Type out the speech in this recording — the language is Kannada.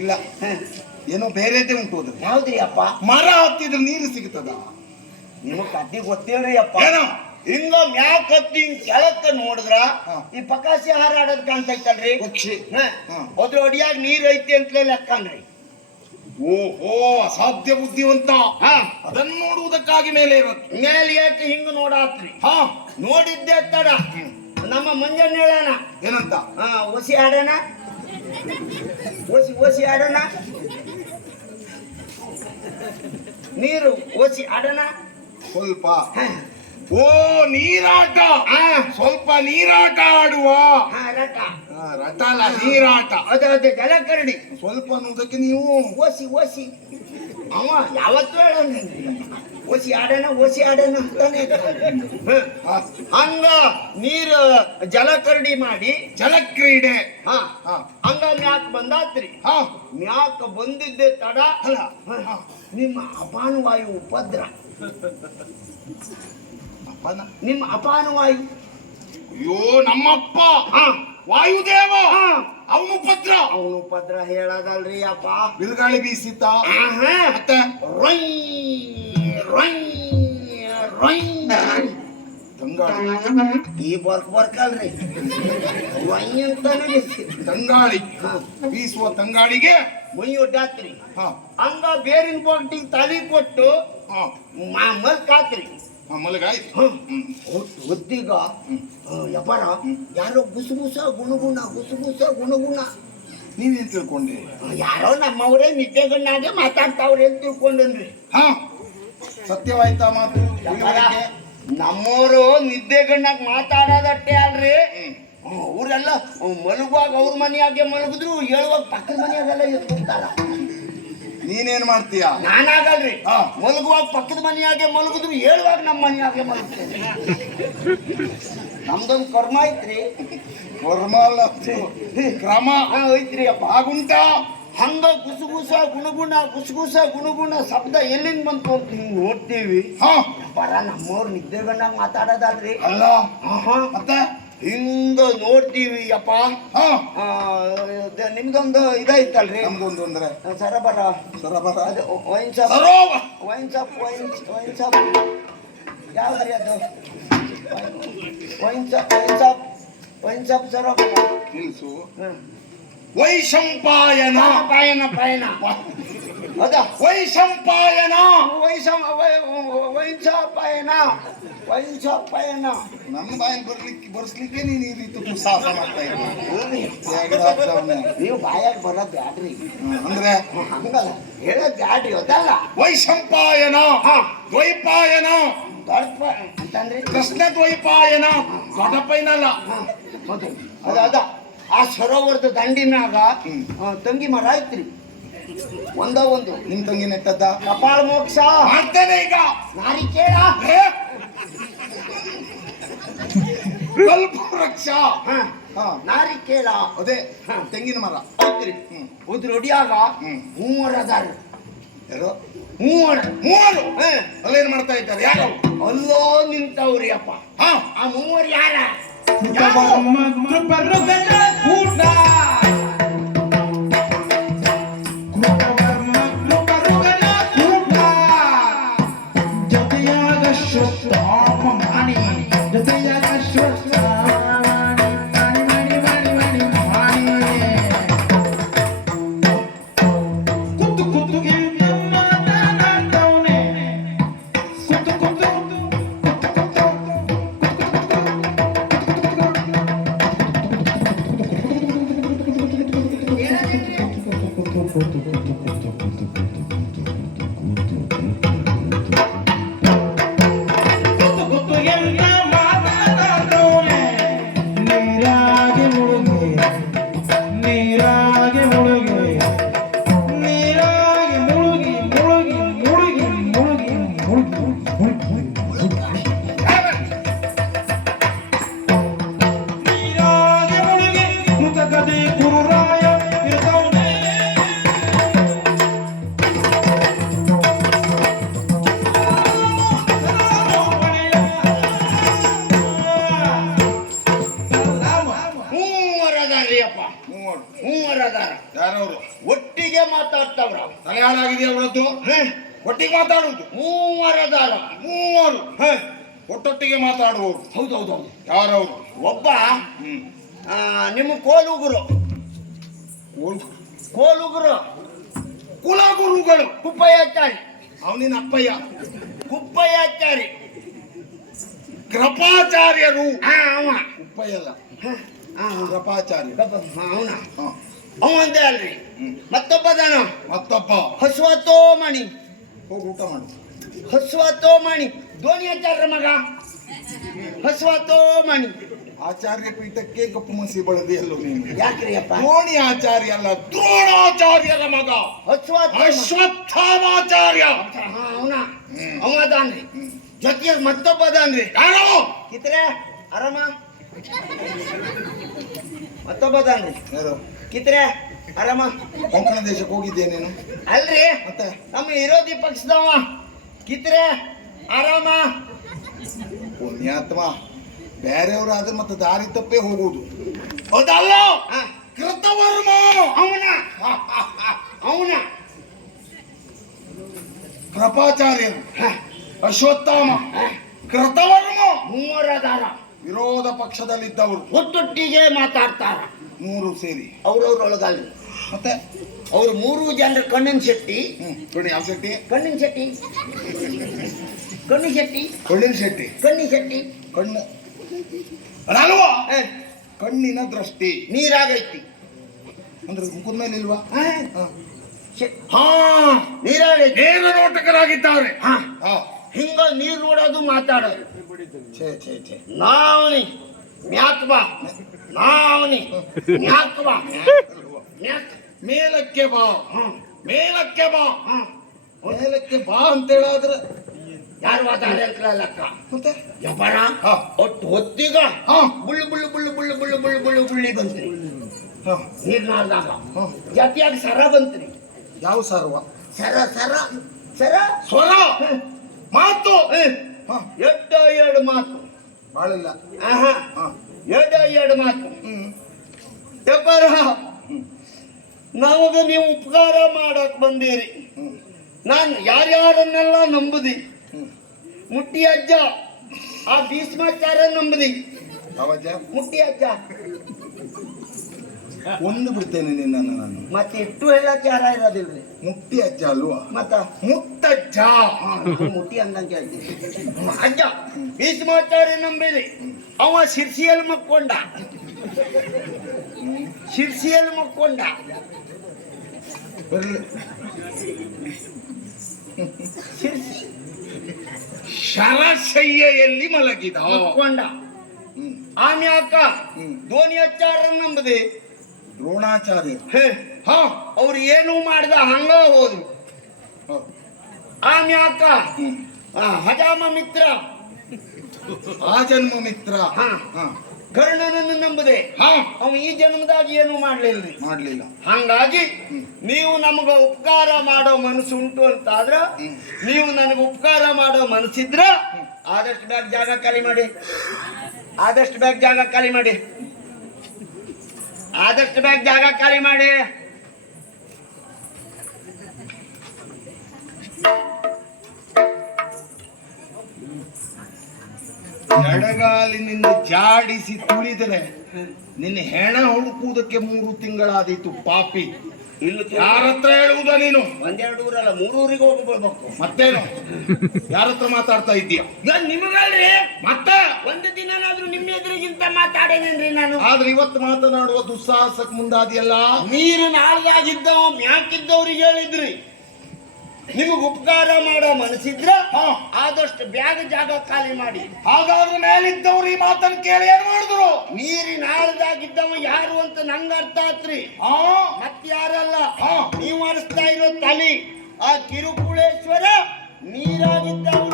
ಇಲ್ಲ, ಏನೋ ಬೇರೆದೇ ಉಂಟು. ಅದು ಯಾವ್ದ್ರಿ ಅಪ್ಪ? ಮರ ಹತ್ತಿದ್ರೆ ನೀರು ಸಿಗ್ತದ? ನಿಮಗ್ ಕದ್ದಿ ಗೊತ್ತಿಲ್ರಿ ಅಪ್ಪ. ಏನೋ ಹಿಂಗ ಮ್ಯಾಕ್ ಹತ್ತಿ ಕೆಳಕ್ಕ ನೋಡಿದ್ರ ಈ ಪಕಾಸಿ ಹಾರಾಡೋದ್ ಕಾಣ್ತೈತಲ್ರಿ ಪಕ್ಷಿ. ಅದ್ರ ಅಡಿಯಾಗ ನೀರ್ ಐತಿ ಅಂತಲೇ ಲೆಕ್ಕನ್ರಿ. ಓಹೋ, ಅಸಾಧ್ಯ ಬುದ್ಧಿವಂತ. ಅದನ್ನು ನೋಡುವುದಕ್ಕಾಗಿ ಮೇಲೆ ಇರುತ್ತೆ. ಮೇಲೆ ಯಾಕೆ ಹಿಂಗ ನೋಡಾತ್ರಿ? ನೋಡಿದ್ದೆ ತಡ ನಮ್ಮ ಮಂಜಣ್ಣ ಹೇಳೋಣ ಏನಂತ? ಒಸಿ ಆಡೋಣ, ಒಸಿ ಆಡೋಣ, ನೀರು ಒಸಿ ಆಡೋಣ ಸ್ವಲ್ಪ. ಓ, ನೀರಾಟ. ಸ್ವಲ್ಪ ನೀರಾಟ ಆಡುವ. ರಟ ರಟ ಅಲ್ಲ, ನೀರಾಟ. ಅದೇ ಜಲಕರಡಿ. ಸ್ವಲ್ಪ ಅನ್ನೋದಕ್ಕೆ ನೀವು ಓಸಿ ಅವ ಯಾವತ್ತೂ ಹೇಳೋಣ ಓಸಿ ಆಡೋಣ ಅಂತಾನೆ. ಹಂಗ ನೀರು ಜಲಕರಡಿ ಮಾಡಿ ಜಲಕ್ರೀಡೆ. ಹಂಗ ಮ್ಯಾಕ್ ಬಂದಾತ್ರಿ. ಮ್ಯಾಕ್ ಬಂದಿದ್ದೆ ತಡ ಅಲ್ಲ, ನಿಮ್ಮ ಅಪಾನವಾಯು ಉಪದ್ರ. ನಿಮ್ಮ ಅಪಾನವಾಯು. ಅಯ್ಯೋ, ನಮ್ಮಪ್ಪ ವಾಯುದೇವ, ಅವನು ಉಪದ್ರ ಹೇಳದಲ್ರಿ ಅಪ್ಪ. ಬಿರುಗಾಳಿ ಬೀಸಿತ್ತ. ಮತ್ತೆ ಈ ಬರ್ಕಲ್ರಿ ಅಂತಾನೆ ತಂಗಾಳಿ ಬೀಸುವ ತಂಗಾಳಿಗೆ ಮೈ ಒಡ್ಡಾತ್ರಿ. ಹಂಗ ಬೇರಿನ ಬಾಗ್ಟಿಗೆ ತಲೆ ಕೊಟ್ಟು ಮಲ್ಕಾತ್ರಿ. ಮಲಗಾಯ್ತು. ಒತ್ತಿಗ ಯಪಾರ ಯಾರೋ ಗುಸುಗುಸ ಗುಣಗುಣ. ನೀವೇನ್ ತಿಳ್ಕೊಂಡ್ರಿ? ಯಾರೋ ನಮ್ಮವರೇ ನಿದ್ದೆಗಣ್ಣಾಗೆ ಮಾತಾಡ್ತಾವ್ರೆ ಅಂತ ತಿಳ್ಕೊಂಡ್ರಿ. ಸತ್ಯವಾಯ್ತಾ ಮಾತು? ನಮ್ಮವರು ನಿದ್ದೆಗಣ್ಣಾಗ ಮಾತಾಡೋದಟ್ಟೆ ಅಲ್ರಿ. ಅವ್ರೆಲ್ಲ ಮಲಗುವಾಗ ಅವ್ರ ಮನೆಯಾಗೆ ಮಲಗಿದ್ರು, ಹೇಳುವಾಗ ಪಕ್ಕದ ಮನೆಯಾಗೆಲ್ಲ ಎತ್ಕೊಂತಾರ. ನೀನೇನ್ ಮಾಡ್ತೀಯ? ನಾನಾಗಲ್ರಿ. ಮಲಗುವಾಗ ಪಕ್ಕದ ಮನೆಯಾಗೆ ಮಲಗಿದ್ರು, ಹೇಳುವಾಗ ನಮ್ಮ ಮನೆಯಾಗೆ ಮಲಗ್ತೇನೆ. ನಮ್ದೊಂದು ಕರ್ಮ ಐತ್ರಿ. ಕ್ರಮ ಐತ್ರಿ ಅಪ್ಪ. ಆಗುಂಟ. ಹಂಗ ಗುಸುಗುಸ ಗುಣಗುಣ ಶಬ್ದ ಎಲ್ಲಿಂದ ಬಂತು ಅಂತ ಹಿಂಗ್ ನೋಡ್ತೀವಿ. ಬರ ನಮ್ಮವ್ರು ನಿದ್ದೆಗಣ್ಣಾಗ ಮಾತಾಡೋದಲ್ರಿ. ಅಲ್ಲ, ಮತ್ತೆ ಹಿಂಗ ನೋಡ್ತೀವಿ ಅಪ್ಪ. ನಿಮ್ದೊಂದು ಇದೈತಲ್ರಿ. ನಮ್ದೊಂದು ಅಂದ್ರೆ ಸರಬರ ಅದು ವೈನ್ ಶಾಪ್ ಯಾವ್ದ್ರಿ ಅದು? ವೈನ್ ಶಾಪ್ ಸರೋಬರ. ನಿಲ್ಸು. ವೈಶಂಪಾಯನ. ಪಾಯನ ಅದ ವೈಶಂಪಾಯನ. Wine shop ಪಾಯನ. ನನ್ನ ಬಾಯಲ್ಲಿ ಬರ್ಸ್ಲಿಕ್ಕೆ ನೀನು ಈ ರೀತಿ ಸಾಹಸ ಮಾಡ್ತಾ ಇದ್ದೀನಿ. ನೀವು ಬಾಯಾಗ ಬರೋದ್ ಬ್ಯಾಡ್ರಿ. ಅಂದ್ರೆ ಹಂಗಲ್ಲ, ಹೇಳೋದ್ ಬ್ಯಾಡ್ರಿ. ಅದಲ್ಲ ವೈಶಂಪಾಯನ, ದ್ವೈಪಾಯನ ಅಂತಂದ್ರಿ. ಕೃಷ್ಣ ದ್ವೈಪಾಯನ, ದೊಡ್ಡಪ್ಪಯ್ಯನಲ್ಲ. ಅದ ಆ ಸರೋವರದ ದಂಡಿನಾಗ ತಂಗಿ ಮರ ಐತ್ರಿ. ಒಂದು ನಿಮ್ ತಂಗಿ ನೆಟ್ಟದ್ದ. ಕಪಾಳ ಮೋಕ್ಷ ಮಾಡ್ತೇನೆ ಈಗ. ನಾರಿಕೇಳ, ಕಲ್ಪ ವೃಕ್ಷ, ನಾರಿಕೇಳ, ಅದೇ ತೆಂಗಿನ ಮರ ಐತ್ರಿ. ಉದ್ರ ಒಡಿಯಾಗ ಮೂವರು ಅದಾರ. ಯಾರು? ಮೂವರು ಅಲ್ಲೇನ್ ಮಾಡ್ತಾ ಇದ್ದಾರೆ? ಯಾರು? ಅಲ್ಲೋ ನಿಂತವ್ರಿ ಅಪ್ಪ. ಆ ಮೂವರು ಯಾರ? ಒಟ್ಟಿಗೆ ಮಾತಾಡ್ತಾವ್ರ. ತಲೆ ಹಾಳಾಗಿದೆ ಅವರದ್ದು. ಒಟ್ಟಿಗೆ ಮಾತಾಡುವುದು ಮೂವರದಾರ. ಮೂವರು ಒಟ್ಟೊಟ್ಟಿಗೆ ಮಾತಾಡುವವರು. ಹೌದೌದೌದು. ಯಾರವರು? ಒಬ್ಬ ನಿಮ್ಮ ಕೋಲುಗುರು. ಕೋಲುಗುರು ಕುಲಗುರುಗಳು. ಕುಪ್ಪಯ್ಯಾಚಾರಿ. ಅವನಿನ ಅಪ್ಪಯ್ಯ ಕುಪ್ಪಯ್ಯಾಚಾರಿ. ಕೃಪಾಚಾರ್ಯರು. ಅವ ಉಪ್ಪಯ್ಯಲ್ಲ, ಕೃಪಾಚಾರ್ಯ. ಅವನ ಅವಂದೇ ಅಲ್ರಿ. ಮತ್ತೊಬ್ಬದಾನ. ಮತ್ತೊಬ್ಬ ಹಸುವತೋಮಣಿ. ಹೋಗಿ ಊಟ ಮಾಡು. ಹಸುವತೋಮಣಿ ಧೋನಿಯಾಚಾರ್ಯರ ಮಗ. ಹಸುವತೋಮಣಿ ಆಚಾರ್ಯ ಪೀಠಕ್ಕೆ ಕಪ್ಪು ಮಸಿ ಬಳದಿ ಅಲ್ಲೋ ನೀನು. ಯಾಕ್ರಿ ಅಪ್ಪ? ದ್ರೋಣಿ ಆಚಾರ್ಯ ಅಲ್ಲ, ದ್ರೋಣಾಚಾರ್ಯರ ಮಗ ಅಶ್ವತ್ಥಾಮಾಚಾರ್ಯ. ಅವನ ಅವದಾನ್ರಿ. ಜೊತೆಗೆ ಮತ್ತೊಬ್ಬ ಅದಾನ್ರಿ. ಯಾರು? ಕಿತ್ರೆ ಆರಾಮ. ಮತ್ತೊಬ್ಬ ಅದಾನ್ರಿ. ಯಾರು? ಕಿತ್ರೆ ಆರಾಮ. ಕೊಂಕಣ ದೇಶಕ್ಕೆ ಹೋಗಿದ್ದೆ ನೀನು? ಅಲ್ರಿ, ಮತ್ತೆ ನಮ್ಮ ವಿರೋಧಿ ಪಕ್ಷದವ. ಕಿತ್ರೆ ಆರಾಮ. ಪುಣ್ಯಾತ್ಮ, ಬೇರೆಯವರಾದ್ರೆ ಮತ್ತೆ ದಾರಿ ತಪ್ಪೇ ಹೋಗುವುದು. ಹೌದಲ್ಲ? ಕೃತವರ್ಮ ಅವನ ಅವನ ಕೃಪಾಚಾರ್ಯರು, ಅಶ್ವತ್ಥಾಮ, ಕೃತವರ್ಮ ಮೂವರದಾರ. ವಿರೋಧ ಪಕ್ಷದಲ್ಲಿದ್ದವರು ಒಟ್ಟೊಟ್ಟಿಗೆ ಮಾತಾಡ್ತಾರ. ಮೂರು ಸೇರಿ ಅವ್ರವ್ರೊಳಗಲ್ರಿ. ಮತ್ತೆ ಅವ್ರು ಮೂರು ಜನರ ಕಣ್ಣಿನ ಶೆಟ್ಟಿ. ನೋಡಿ ಯಾವ ಶೆಟ್ಟಿ? ಕಣ್ಣಿನ ಶೆಟ್ಟಿ. ಕಣ್ಣಿನ ಶೆಟ್ಟಿ. ಕಣ್ಣಿನ ಶೆಟ್ಟಿ. ಕಣ್ಣಿನ ಶೆಟ್ಟಿ. ಕಣ್ಣು ಅಲ್ವಾ? ಕಣ್ಣಿನ ದೃಷ್ಟಿ ನೀರಾಗೈತಿ ಅಂದ್ರೆ ಮುಖದ ಮೇಲೆ ಇಲ್ವಾ? ನೀರಾಗೈತಿ. ನೇರ ನೋಟಕರಾಗಿದ್ದಾರೆ. ಹಿಂಗ ನೀರ್ ನೋಡೋದು ಮಾತಾಡೋದು. ಛೇ ಛೇ ಛೇ. ನಾವನಿ ಮ್ಯಾಕ್ ಬಾ. ನಾವನಿ ಮ್ಯಾಕ್ ಬಾ. ಮೇಲಕ್ಕೆ ಬಾ. ಮೇಲಕ್ಕೆ ಬಾ. ಮೇಲಕ್ಕೆ ಬಾ ಅಂತ ಹೇಳಾದ್ರೆ ಯಾರು ಮಾತಾಡಕ್ಕ ಮತ್ತೆ ವ್ಯಾಪಾರ ಒಟ್ಟು ಹೊತ್ತಿಗ ಬುಳ್ಳು ಬುಳ್ಳು ಬುಳ್ಳು ಬುಳ್ಳು ಬುಳ್ಳು ಬುಳ್ಳು ಬುಳ್ಳು ಬುಳ್ಳಿ ಬಂತ್ರಿ. ನೀರ್ನಾಡ್ದಾಗ ಜಾತಿಯಾಗಿ ಸರ ಬಂತ್ರಿ. ಯಾವ ಸರ್ವ? ಸರ ಸರ ಸರ ಸ್ವರ ಮಾತು. ಎರಡು ಮಾತು ಬಾಳಿಲ್ಲ. ಎರಡು ಮಾತು. ವ್ಯಾಪಾರ ನಮಗ ನೀವು ಉಪಕಾರ ಮಾಡಕ್ ಬಂದೀರಿ. ನಾನು ಯಾರ್ಯಾರನ್ನೆಲ್ಲ ನಂಬುದಿ. ಮುಟ್ಟಿ ಅಜ್ಜ ಆ ಭೀಷ್ಮಾಚಾರ್ಯ ನಂಬುದಿ. ಮುಟ್ಟಿ ಅಜ್ಜ ಒಂದು ಬಿಡ್ತೇನೆ ನಿನ್ನನ್ನು ನಾನು. ಮತ್ತೆ ಇಟ್ಟು ಎಲ್ಲ ಚಾರ ಇರೋದಿಲ್ರಿ. ಮುಟ್ಟಿ ಅಜ್ಜ ಅಲ್ವಾ? ಮತ್ತ ಮುತ್ತಜ್ಜ. ಮುಟ್ಟಿ ಅಂದಂಗೆ ಹೇಳ್ತೀನಿ. ಅಜ್ಜ ಭೀಷ್ಮಾಚಾರ್ಯ ನಂಬಿದಿ. ಅವ ಶಿರ್ಸಿಯಲ್ಲಿ ಮಕ್ಕೊಂಡ. ಶಿರ್ಸಿಯಲ್ಲಿ ಮಕ್ಕೊಂಡ. ಶರಶಯ್ಯಲ್ಲಿ ಮಲಗಿದ ಮಕ್ಕೊಂಡ. ಆಮ್ಯಾಕ ಧೋನಿಯಾಚಾರ್ಯ ನಂಬದಿ. ದ್ರೋಣಾಚಾರ್ಯ ಅವ್ರು ಏನು ಮಾಡಿದ ಹಂಗ ಹೋದ್ರು. ಆಮ್ಯಾಕ ಹಜಾಮ ಮಿತ್ರ, ಆ ಜನ್ಮ ಮಿತ್ರ ಕರ್ಣನನ್ನು ನಂಬದೆ. ಅವ ಈ ಜನ್ಮದಾಗ ಏನು ಮಾಡ್ಲಿಲ್ಲ. ಹಂಗಾಗಿ ನೀವು ನಮಗ ಉಪಕಾರ ಮಾಡೋ ಮನಸ್ಸು ಉಂಟು ಅಂತಾದ್ರ, ನೀವು ನನಗೆ ಉಪಕಾರ ಮಾಡೋ ಮನಸ್ಸಿದ್ರ ಆದಷ್ಟು ಬೇಗ ಜಾಗ ಖಾಲಿ ಮಾಡಿ. ಆದಷ್ಟು ಬೇಗ ಜಾಗ ಖಾಲಿ ಮಾಡಿ. ಆದಷ್ಟು ಬೇಗ ಜಾಗ ಖಾಲಿ ಮಾಡಿ. ಎಡಗಾಲಿನಿಂದ ಜಾಡಿಸಿ ತುಳಿದರೆ ನಿನ್ನ ಹೆಣ ಹುಡುಕುವುದಕ್ಕೆ 3 ತಿಂಗಳಾದೀತು ಪಾಪಿ. ಇಲ್ಲಿ ಯಾರ ಹತ್ರ ಹೇಳುವುದ ನೀನು? 1-2 ಊರಲ್ಲ 3 ಊರಿಗೆ ಹೋಗ್ಬೇಕು. ಮತ್ತೇನು ಯಾರ ಹತ್ರ ಮಾತಾಡ್ತಾ ಇದ್ದೀಯ? ನಿಮಗಲ್ರಿ ಮತ್ತೆ ಒಂದು ದಿನನಾದ್ರೂ ನಿಮ್ಮ ಎದುರಿಗಿಂತ ಮಾತಾಡೇನೇನ್ರಿ ನಾನು? ಆದ್ರೆ ಇವತ್ತು ಮಾತನಾಡುವ ದುಸ್ಸಾಹಸಕ್ಕೆ ಮುಂದಾದಿಯಲ್ಲ. ನೀರಿನ ಆಳ್ದಾಗಿದ್ದವ ಮ್ಯಾಕಿದ್ದವ್ರಿಗೆ ಹೇಳಿದ್ರಿ ನಿಮಗ್ ಉಪಕಾರ ಮಾಡೋ ಮನಸ್ಸಿದ್ರ ಆದಷ್ಟು ಬ್ಯಾಗ ಜಾಗ ಖಾಲಿ ಮಾಡಿ. ಹಾಗಾದ್ರೆ ಮೇಲಿದ್ದವ್ರು ಈ ಮಾತನ್ನು ಕೇಳಿ ಏನ್ ಮಾಡಿದ್ರು? ನೀರಿನ ಆಳದಾಗಿದ್ದವ ಯಾರು ಅಂತ ನಂಗ ಅರ್ಥ ಆತ್ರಿ. ಮತ್ ಯಾರಲ್ಲ, ನೀವು ಅನಿಸ್ತಾ ಇರೋ ತಲಿ ಆ ಕಿರುಕುಳೇಶ್ವರ ನೀರಾಗಿದ್ದವ